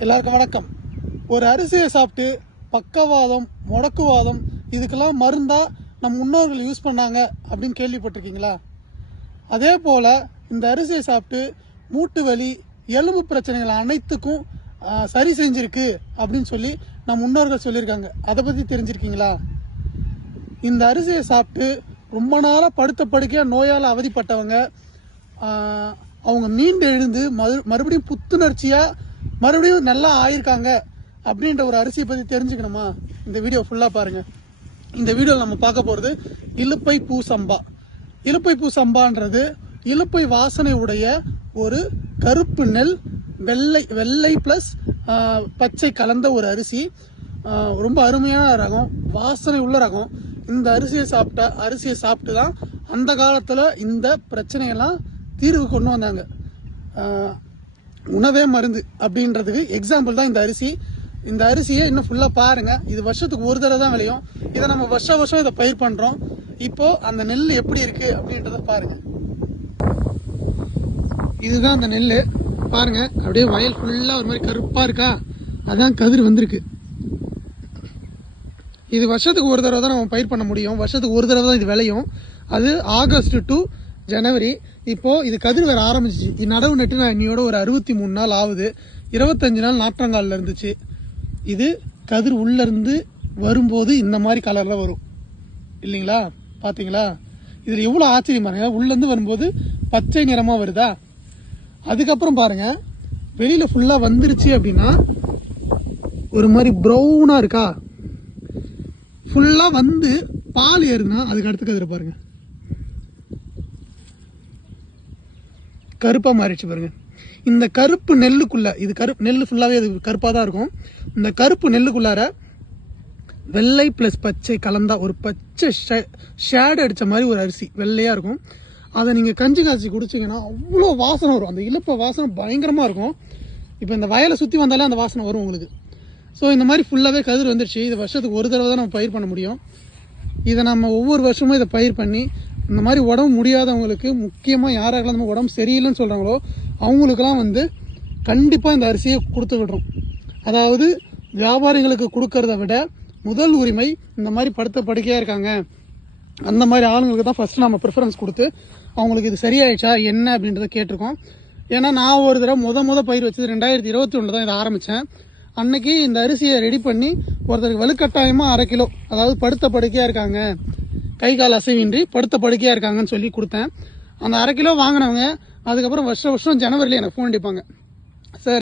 எல்லாருக்கும் வணக்கம். ஒரு அரிசியை சாப்பிட்டு பக்கவாதம் முடக்குவாதம் இதுக்கெல்லாம் மருந்தா நம் முன்னோர்கள் யூஸ் பண்ணாங்க அப்படின்னு கேள்விப்பட்டிருக்கீங்களா? அதே போல் இந்த அரிசியை சாப்பிட்டு மூட்டு வலி எலும்பு பிரச்சனைகள் அனைத்துக்கும் சரி செஞ்சிருக்கு அப்படின்னு சொல்லி நம் முன்னோர்கள் சொல்லியிருக்காங்க. அதை பற்றி தெரிஞ்சிருக்கீங்களா? இந்த அரிசியை சாப்பிட்டு ரொம்ப நாளாக படுத்த படுக்கையாக நோயால் அவதிப்பட்டவங்க அவங்க மீண்டு எழுந்து மறு மறுபடியும் புத்துணர்ச்சியாக மறுபடியும் நல்லா ஆயிருக்காங்க அப்படின்ற ஒரு அரிசியை பற்றி தெரிஞ்சுக்கணுமா? இந்த வீடியோ ஃபுல்லாக பாருங்கள் இந்த வீடியோவில் நம்ம பார்க்க போகிறது இலுப்பை பூ சம்பா. இலுப்பை பூ சம்பான்றது இலுப்பை வாசனை உடைய ஒரு கருப்பு நெல் வெள்ளை வெள்ளை ப்ளஸ் பச்சை கலந்த ஒரு அரிசி. ரொம்ப அருமையான ரகம் வாசனை உள்ள ரகம். இந்த அரிசியை சாப்பிட்ட அரிசியை சாப்பிட்டு தான் அந்த காலத்தில் இந்த பிரச்சனையெல்லாம் தீர்வு கொண்டு வந்தாங்க. உணவே மருந்து அப்படின்றதுக்கு எக்ஸாம்பிள் தான் இந்த அரிசி. இந்த அரிசியை இன்னும் ஃபுல்லாக பாருங்கள் இது வருஷத்துக்கு ஒரு தடவை தான் விளையும். இதை நம்ம வருஷம் வருஷம் இதை பயிர் பண்ணுறோம் இப்போ அந்த நெல் எப்படி இருக்குது அப்படின்றத பாருங்கள் இதுதான் அந்த நெல் பாருங்கள் அப்படியே வயல் ஃபுல்லாக ஒரு மாதிரி கருப்பாக இருக்கா? அதான் கதிர் வந்திருக்கு. இது வருஷத்துக்கு ஒரு தடவை தான் நம்ம பயிர் பண்ண முடியும். வருஷத்துக்கு ஒரு தடவை தான் இது விளையும். அது ஆகஸ்ட் டு ஜனவரி. இப்போ இது கதிர் வர ஆரம்பிச்சிச்சு. இது நடவு நட்டு நான் இன்னையோட ஒரு அறுபத்தி மூணு நாள் ஆகுது. இருபத்தஞ்சு நாள் நாற்றங்காலில் இருந்துச்சு. இது கதிர் உள்ளேருந்து வரும்போது இந்த மாதிரி கலரில் வரும். இல்லைங்களா? பார்த்தீங்களா இதில் எவ்வளோ ஆச்சரியமாக இருக்குங்க உள்ளேருந்து வரும்போது பச்சை நிறமாக வருதா? அதுக்கப்புறம் பாருங்க. வெளியில் ஃபுல்லாக வந்துருச்சு அப்படின்னா ஒரு மாதிரி ப்ரௌனாக இருக்கா? ஃபுல்லாக வந்து பால் ஏறுனா அதுக்கு அடுத்து கதிரை பாருங்கள் கருப்பாக மாறிடுச்சு பாருங்கள் இந்த கருப்பு நெல்லுக்குள்ளே இது கருப்பு நெல் ஃபுல்லாகவே அது கருப்பாக தான் இருக்கும். இந்த கருப்பு நெல்லுக்குள்ளார வெள்ளை ப்ளஸ் பச்சை கலந்தா ஒரு பச்சை ஷேடு அடித்த மாதிரி ஒரு அரிசி வெள்ளையாக இருக்கும். அதை நீங்கள் கஞ்சி காய்ச்சி குடிச்சிங்கன்னா அவ்வளோ வாசனை வரும். அந்த இழுப்ப வாசனை பயங்கரமாக இருக்கும். இப்போ இந்த வயலை சுற்றி வந்தாலே அந்த வாசனை வரும் உங்களுக்கு. ஸோ இந்த மாதிரி ஃபுல்லாகவே கதிர் வந்துடுச்சு இது வருஷத்துக்கு ஒரு தடவை தான் நம்ம பயிர் பண்ண முடியும். இதை நம்ம ஒவ்வொரு வருஷமும் இதை பயிர் பண்ணி இந்த மாதிரி உடம்பு முடியாதவங்களுக்கு முக்கியமாக யாராக நம்ம உடம்பு சரியில்லைன்னு சொல்கிறாங்களோ அவங்களுக்கெல்லாம் வந்து கண்டிப்பாக இந்த அரிசியை கொடுத்து விடுறோம் அதாவது வியாபாரிகளுக்கு கொடுக்கறத விட முதல் உரிமை இந்த மாதிரி படுத்த படுக்கையாக இருக்காங்க. அந்த மாதிரி ஆளுங்களுக்கு தான் ஃபஸ்ட்டு நம்ம ப்ரிஃபரன்ஸ் கொடுத்து அவங்களுக்கு இது சரியாயிடுச்சா என்ன அப்படின்றத கேட்டிருக்கோம். ஏன்னா நான் ஒரு தடவை முத முத பயிர் வச்சது ரெண்டாயிரத்தி இருபத்தி ஒன்று தான் இதை ஆரம்பித்தேன் அன்னைக்கு இந்த அரிசியை ரெடி பண்ணி ஒருத்தருக்கு வலுக்கட்டாயமாக அரை கிலோ அதாவது படுத்த படுக்கையாக இருக்காங்க. கை கால் அசைவின்றி படுத்த படுக்கையாக இருக்காங்கன்னு சொல்லி கொடுத்தேன். அந்த அரை கிலோ வாங்கினவங்க அதுக்கப்புறம் வருஷம் வருஷம் ஜனவரியில் எனக்கு ஃபோன் அடிப்பாங்க.